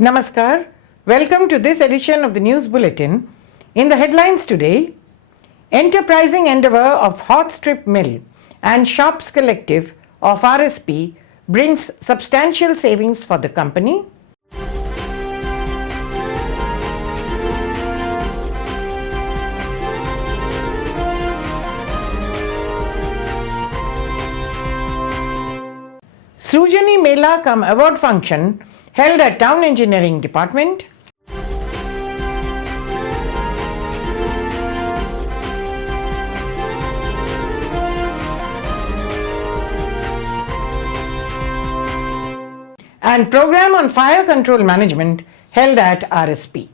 Namaskar. Welcome to this edition of the News Bulletin. In the headlines today, enterprising endeavor of Hot Strip Mill and Shops Collective of RSP brings substantial savings for the company. Srujani Mela cum award function held at Town Engineering Department. And program on fire control management held at RSP.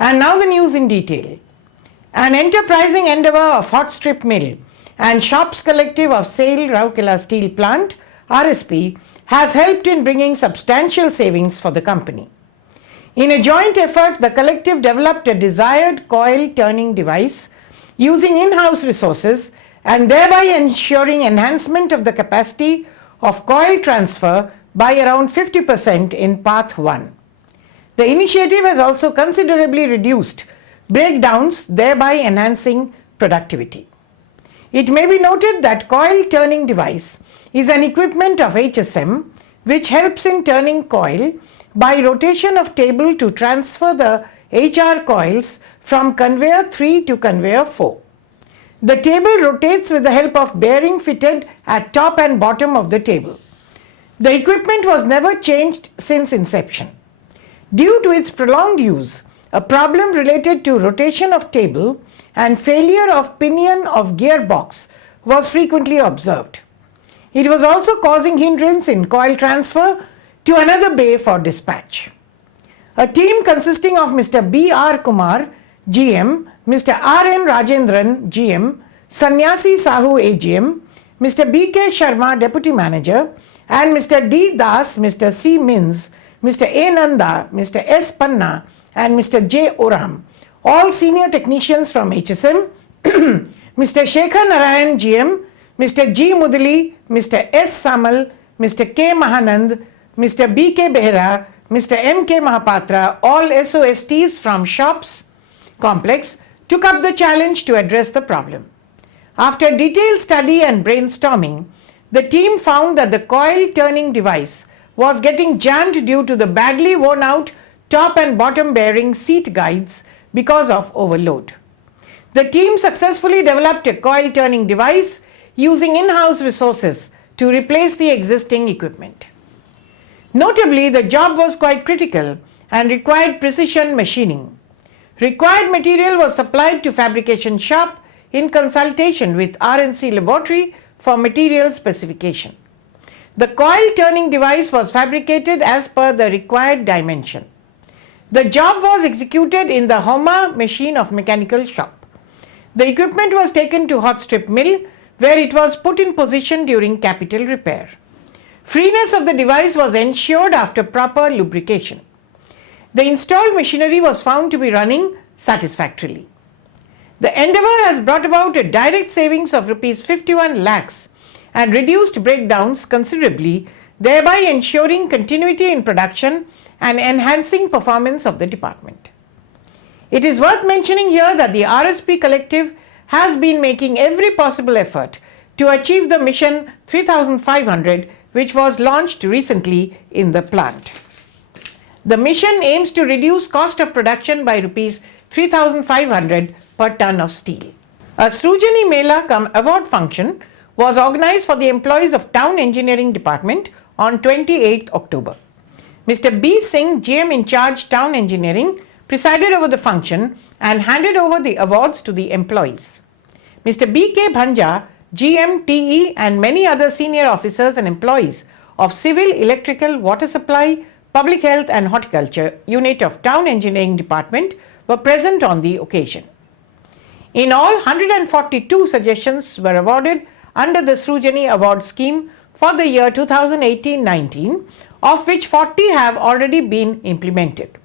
And now the news in detail. An enterprising endeavor of Hot Strip Mill and Shops Collective of Sale Rourkela Steel Plant, RSP, has helped in bringing substantial savings for the company. In a joint effort, the collective developed a desired coil turning device using in-house resources and thereby ensuring enhancement of the capacity of coil transfer by around 50% in Path 1. The initiative has also considerably reduced breakdowns, thereby enhancing productivity. It may be noted that coil turning device is an equipment of HSM which helps in turning coil by rotation of table to transfer the HR coils from conveyor 3 to conveyor 4. The table rotates with the help of bearing fitted at top and bottom of the table. The equipment was never changed since inception. Due to its prolonged use, a problem related to rotation of table and failure of pinion of gearbox was frequently observed. It was also causing hindrance in coil transfer to another bay for dispatch. A team consisting of Mr. B. R. Kumar, GM, Mr. R. N. Rajendran, GM, Sannyasi Sahu, AGM, Mr. B. K. Sharma, Deputy Manager, and Mr. D. Das, Mr. C. Mins, Mr. A. Nanda, Mr. S. Panna, and Mr. J. Oram, all senior technicians from HSM, Mr. Shekhar Narayan, GM, Mr. G. Mudali, Mr. S. Samal, Mr. K. Mahanand, Mr. B. K. Behra, Mr. M. K. Mahapatra, all SOSTs from Shops Complex, took up the challenge to address the problem. After detailed study and brainstorming, the team found that the coil turning device was getting jammed due to the badly worn out top and bottom bearing seat guides because of overload. The team successfully developed a coil turning device using in-house resources to replace the existing equipment. Notably, the job was quite critical and required precision machining. Required material was supplied to fabrication shop in consultation with RNC laboratory for material specification. The coil turning device was fabricated as per the required dimension. The job was executed in the Homa machine of mechanical shop. The equipment was taken to Hot Strip Mill where it was put in position during capital repair. Freeness of the device was ensured after proper lubrication. The installed machinery was found to be running satisfactorily. The endeavor has brought about a direct savings of Rs 51 lakhs and reduced breakdowns considerably, thereby ensuring continuity in production and enhancing performance of the department. It is worth mentioning here that the RSP collective has been making every possible effort to achieve the mission 3500, which was launched recently in the plant. The mission aims to reduce cost of production by Rs 3500 per ton of steel. A Srujani Mela cum award function was organized for the employees of Town Engineering Department on 28th October. Mr. B. Singh, GM in charge Town Engineering, presided over the function and handed over the awards to the employees. Mr. B. K. Bhanja, GM, TE and many other senior officers and employees of Civil, Electrical, Water Supply, Public Health and Horticulture unit of Town Engineering Department were present on the occasion. In all, 142 suggestions were awarded under the Srujani Award scheme for the year 2018-19, of which 40 have already been implemented.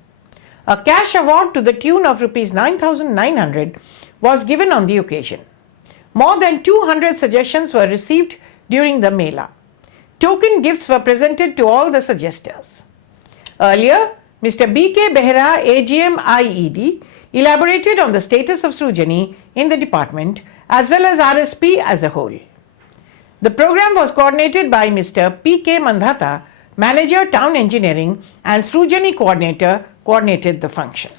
A cash award to the tune of Rs 9,900 was given on the occasion. More than 200 suggestions were received during the Mela. Token gifts were presented to all the suggestors. Earlier, Mr. B.K. Behera, AGM IED, elaborated on the status of Srujani in the department as well as RSP as a whole. The program was coordinated by Mr. P.K. Mandhata, Manager Town Engineering, and Srujani Coordinator coordinated the function.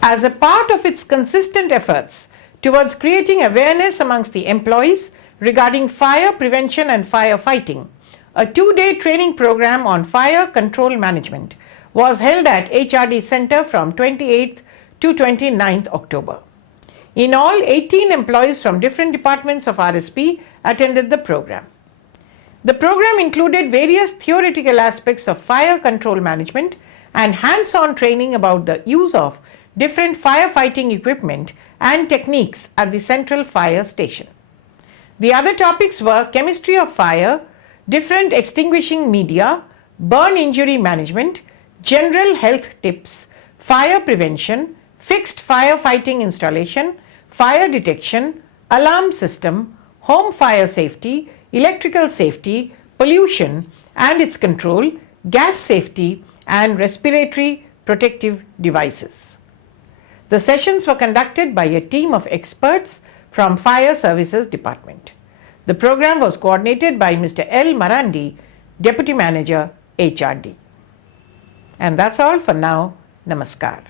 As a part of its consistent efforts towards creating awareness amongst the employees regarding fire prevention and fire fighting, a 2-day training program on fire control management was held at HRD Center from 28th to 29th October. In all, 18 employees from different departments of RSP attended the program. The program included various theoretical aspects of fire control management and hands-on training about the use of different firefighting equipment and techniques at the central fire station. The other topics were chemistry of fire, different extinguishing media, burn injury management, general health tips, fire prevention, fixed firefighting installation, fire detection, alarm system, home fire safety, electrical safety, pollution and its control, gas safety and respiratory protective devices. The sessions were conducted by a team of experts from Fire Services Department. The program was coordinated by Mr. L. Marandi, Deputy Manager, HRD. And that's all for now. Namaskar.